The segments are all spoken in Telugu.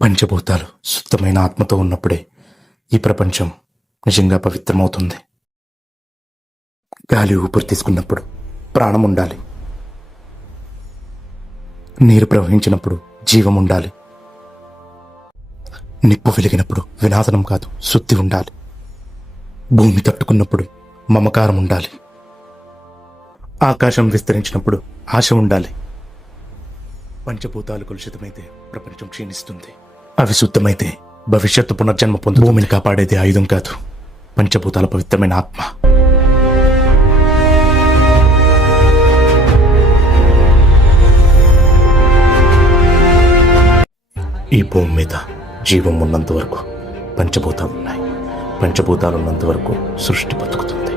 పంచభూతాలు శుద్ధమైన ఆత్మతో ఉన్నప్పుడే ఈ ప్రపంచం నిజంగా పవిత్రమవుతుంది. గాలి ఊపిరి తీసుకున్నప్పుడు ప్రాణం ఉండాలి. నీరు ప్రవహించినప్పుడు జీవం ఉండాలి. నిప్పు వెలిగినప్పుడు వినాశనం కాదు, శుద్ధి ఉండాలి. భూమి తట్టుకున్నప్పుడు మమకారం ఉండాలి. ఆకాశం విస్తరించినప్పుడు ఆశ ఉండాలి. పంచభూతాలు కలుషితమైతే ప్రపంచం క్షీణిస్తుంది. అవి శుద్ధమైతే భవిష్యత్తు పునర్జన్మ పొందు. భూమిని కాపాడేది ఆయుధం కాదు, పంచభూతాల పవిత్రమైన ఆత్మ. ఈ భూమి మీద జీవం ఉన్నంత వరకు పంచభూతాలు ఉన్నాయి. పంచభూతాలు ఉన్నంత వరకు సృష్టి బతుకుతుంది.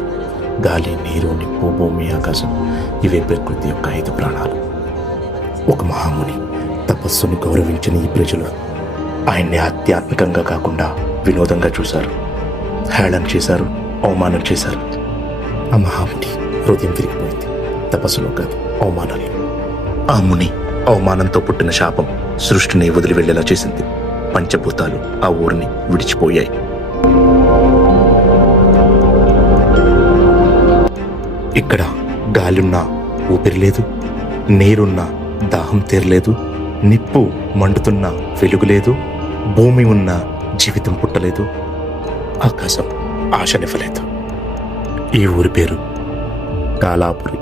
గాలి, నీరు, నిప్పు, భూమి, ఆకాశం ఇవే ప్రకృతి యొక్క 5 ప్రాణాలు. ఒక మహాముని తపస్సుని గౌరవించిన ఈ ప్రజలు ఆయన్ని ఆధ్యాత్మికంగా కాకుండా వినోదంగా చూశారు, హేళన చేశారు, అవమానం చేశారు. ఆ మహాముని హృదయం విరిగిపోయింది. తపస్సులో కాదు, అవమానాలు. ఆ ముని అవమానంతో పుట్టిన శాపం సృష్టిని వదిలి వెళ్లేలా చేసింది. పంచభూతాలు ఆ ఊరిని విడిచిపోయాయి. ఇక్కడ గాలున్నా ఊపిరి లేదు, నీరున్నా దాహం తీరలేదు, నిప్పు మండుతున్న వెలుగు లేదు, భూమి ఉన్న జీవితం పుట్టలేదు, ఆకాశం ఆశనివ్వలేదు. ఈ ఊరి పేరు కాలాపురి.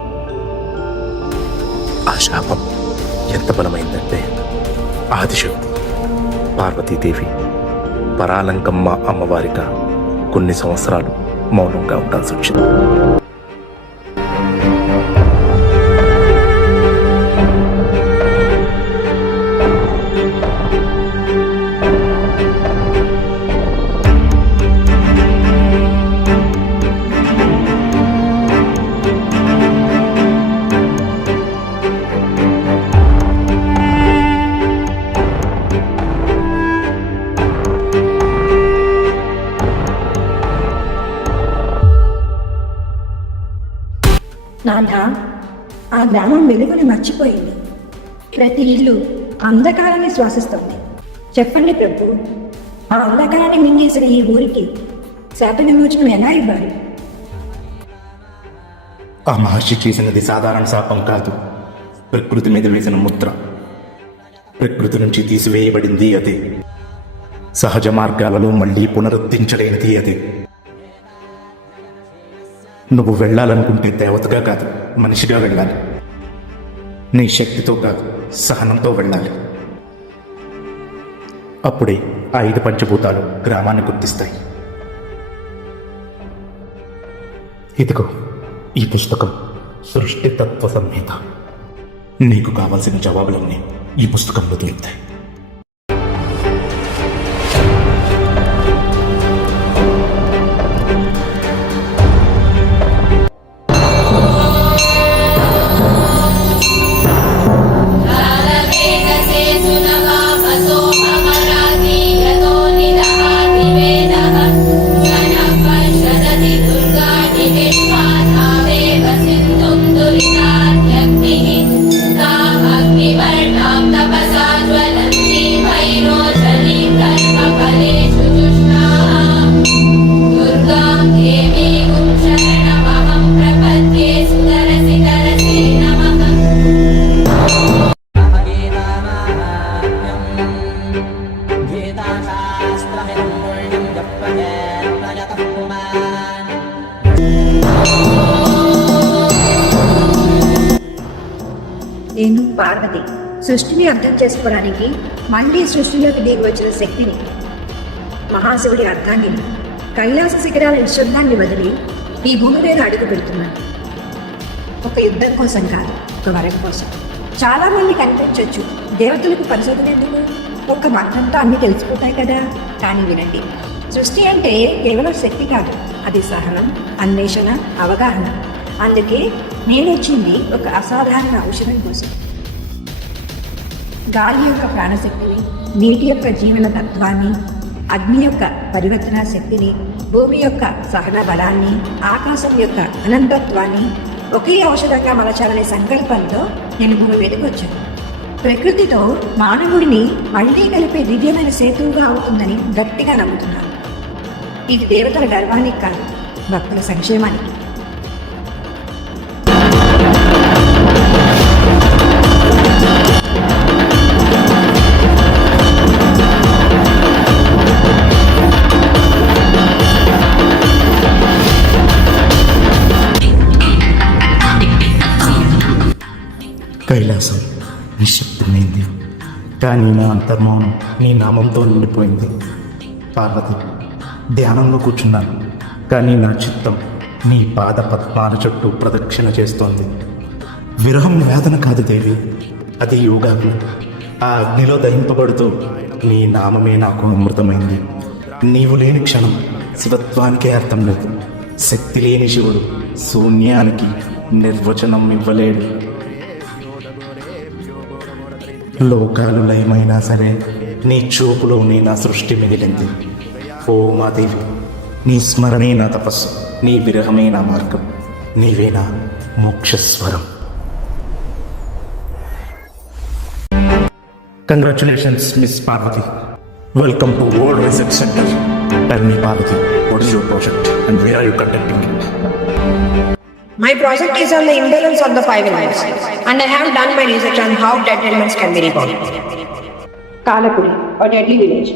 ఆ శాపం ఎంత బలమైందంటే ఆదిశక్తి పార్వతీదేవి పరాలంకమ్మ అమ్మవారిగా కొన్ని సంవత్సరాలు మౌనంగా ఉండాల్సి వచ్చింది. నాన్న, ఆ గ్రామం వెలుగుని మర్చిపోయింది. ప్రతి ఇల్లు అంధకారాన్ని శ్వాసిస్తుంది. చెప్పండి ప్రభు, ఆ అంధకారాన్ని మింగేసిన ఈ ఊరికి శాప విమోచనం ఎలా ఇవ్వాలి? ఆ మహర్షి చేసినది సాధారణ శాపం కాదు, ప్రకృతి మీద వేసిన ముద్ర. ప్రకృతి నుంచి తీసివేయబడింది అదే. సహజ మార్గాలలో మళ్ళీ పునరుద్ధరించలేనిది అదే. నువ్వు వెళ్ళాలనుకుంటే దేవతగా కాదు, మనిషిగా వెళ్ళాలి. నీ శక్తితో కాదు, సహనంతో వెళ్ళాలి. అప్పుడే ఆ 5 పంచభూతాలు గ్రామాన్ని గుర్తిస్తాయి. ఇదిగో ఈ పుస్తకం సృష్టి తత్వ సంహిత. నీకు కావాల్సిన జవాబులన్నీ ఈ పుస్తకంలో దొరుకుతాయి. నేను పార్వతి. సృష్టిని అర్థం చేసుకోవడానికి మళ్ళీ సృష్టిలోకి దిగి వచ్చిన శక్తిని, మహాశివుడి అర్థాన్ని, కైలాస శిఖరాల నిశ్శబ్దాన్ని వదిలి ఈ భూమి మీద అడుగు పెడుతున్నాను. ఒక యుద్ధం కోసం కాదు, ఒక వరం కోసం. చాలా మంది కనిపించవచ్చు, దేవతలకు పరిశోధన ఎందుకు, ఒక మంత్రంతో అన్ని తెలిసిపోతాయి కదా. కానీ వినండి, సృష్టి అంటే కేవలం శక్తి కాదు, అది సహనం, అన్వేషణ, అవగాహన. అందుకే నేను వచ్చింది ఒక అసాధారణ ఔషధం కోసం. గాలి యొక్క ప్రాణశక్తిని, నీటి యొక్క జీవన తత్వాన్ని, అగ్ని యొక్క పరివర్తన శక్తిని, భూమి యొక్క సహన బలాన్ని, ఆకాశం యొక్క అనంతత్వాన్ని ఒకే ఔషధంగా మలచాలనే సంకల్పంతో నేను భూమి మీదకి వచ్చాను. ప్రకృతితో మానవుడిని మళ్ళీ కలిపే దివ్యమైన సేతువుగా అవుతుందని గట్టిగా నమ్ముతున్నాను. ఇది దేవతల గర్వానికి కాదు, భక్తుల సంక్షేమానికి. కైలాసం నిశ్శబ్దమైంది, కానీ నా అంతర్మౌనం నీ నామంతో నిండిపోయింది. పార్వతి, ధ్యానంలో కూర్చున్నాను, కానీ నా చిత్తం నీ పాద పద్మాల చుట్టూ ప్రదక్షిణ చేస్తోంది. విరహం వేదన కాదు దేవి, అది యోగాగ్ని. ఆ అగ్నిలో దహింపబడుతూ నీ నామమే నాకు అమృతమైంది. నీవు లేని క్షణం శివత్వానికే అర్థం లేదు. శక్తి లేని శివుడు శూన్యానికి నిర్వచనం ఇవ్వలేడు. లోకాలు లయమైనా సరే నీ చూపులోనే నా సృష్టి మిగిలింది. ఓ మాదేవి, నీ స్మరణే నా తపస్సు, నీ విరహమే నా మార్గం, నీవే నా మోక్షస్వరం. Congratulations miss Parvati. Welcome to world research centre. Tell me Parvati, what is your project and where are you conducting it? My project is on the imbalance of the five elements, and I have done my research on how dead elements can be reborn. Kalapuri, a deadly village.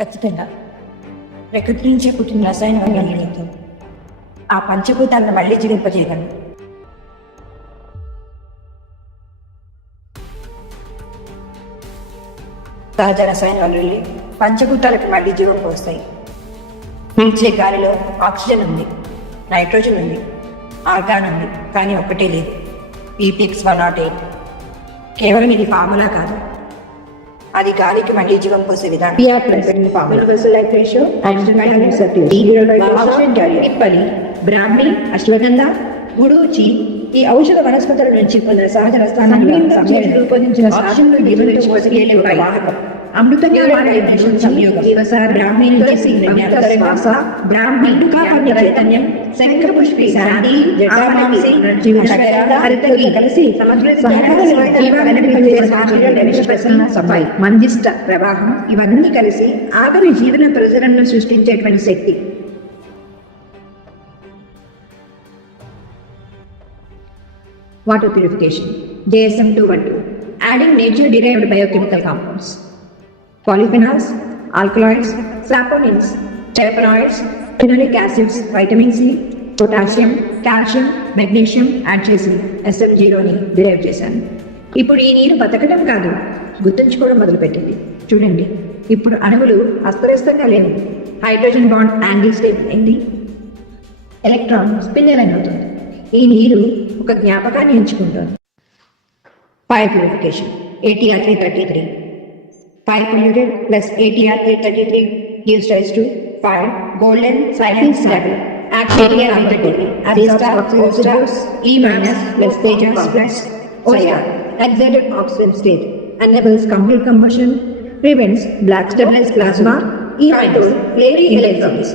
ఖచ్చితంగా ప్రకృతి నుంచే పుట్టిన రసాయన వనరులతో ఆ పంచభూతాలను మళ్ళీ జీవింపజేయగలను. సహజ రసాయన వనరులు పంచభూతాలకు మళ్ళీ జీవం పోస్తాయి. పీల్చే గాలిలో ఆక్సిజన్ ఉంది, నైట్రోజన్ ఉంది, ఆర్గాన్ ఉంది, కానీ ఒక్కటే లేదు, PP108. కేవలం ఇది ఫార్ములా కాదు, అది గాలికి మళ్ళీ జీవం పోసే విధానం. పిప్పలి, బ్రాహ్మి, అశ్వగంధ, గుడూచి ఈ ఔషధ వనస్పతుల నుంచి పొందిన సహజ రసాయనాలు రూపొందించిన వాహకం. అమృతంగా జీవసార బ్రాహ్మీ నుంచి శ్వాస, బ్రాహ్మీ చైతన్యం, శంఖపుష్పి శాంతి, జటామాంసి, హరితకి కలిసి సఫాయి, మంజిష్ట ప్రవాహం ఇవన్నీ కలిసి ఆఖరి జీవన ప్రజలను సృష్టించేటువంటి శక్తి. Water purification, JSM 212, adding nature-derived biochemical compounds. Polyphenols, alkaloids, saponins, terpenoids, phenolic acids, vitamin C, potassium, calcium, magnesium add చేసి SM0ని డిరైవ్ చేశాను. ఇప్పుడు ఈ నీరు బతకడం కాదు, గుర్తుంచుకోవడం మొదలుపెట్టింది. చూడండి, ఇప్పుడు అణువులు అస్తవ్యస్తంగా లేవు. హైడ్రోజన్ బాండ్ యాంగిల్ స్టేబుల్ అయింది, ఎలక్ట్రాన్ స్పిన్ ఎలైన్ అవుతుంది. ఈ నీరు ఒక జ్ఞాపకాన్ని ఎంచుకుంటుంది. Fire purification, ATR 333. Fire polluted plus ATR 333 gives rise to fire, golden, silent stable. ATR 333, Astar oxidose, E minus plus Tejas plus OCR. Excited oxidant state enables complete combustion, prevents black stabilized plasma, E-method, flaring electrons.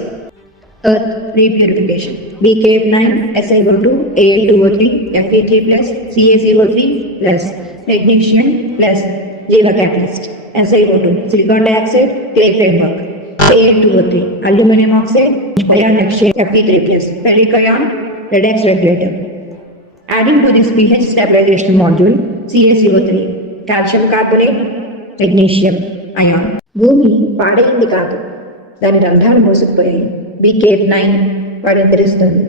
Earth repurification, BKF9, SiO2, Al2O3, Fe3 plus CaCO3 plus magnesium plus Jiva catalyst. SiO2, silicon dioxide, clay framework. Al2O3, aluminum oxide, ion exchange, Fe3 plus, ferric ion, redox regulator. Adding to this pH stabilization module, CaCO3, calcium carbonate, magnesium ion. భూమి పాడైంది కాదు, దాని రంధ్రాలు మోసుకుపోయాయి. BKF9 వాడిని తెలుస్తుంది.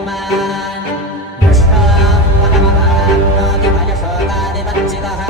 हनुमान् दृष्ट्वा परमवाप्नोति भयशोकादिवर्जितः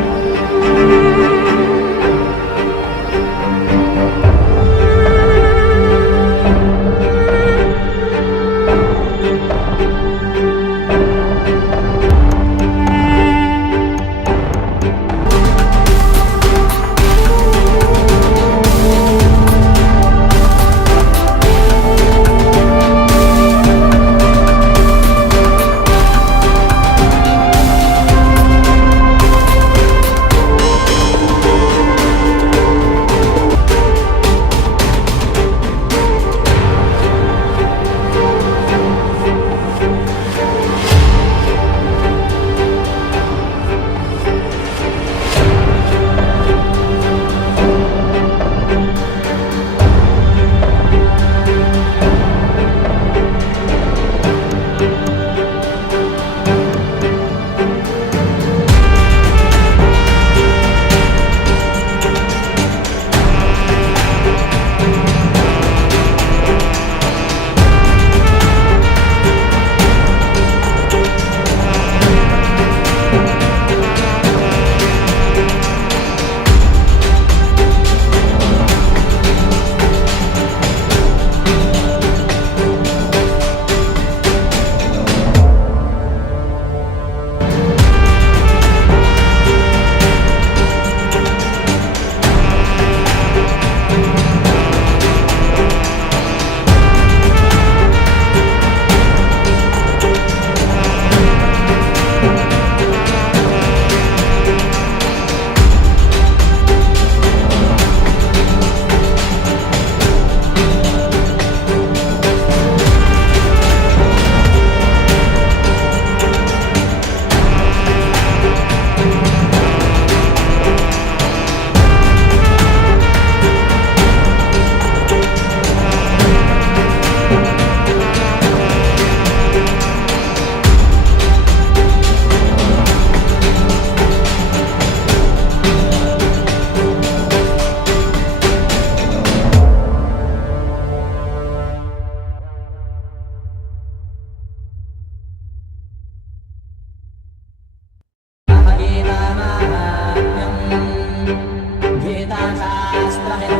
गीताशास्त्रमिदं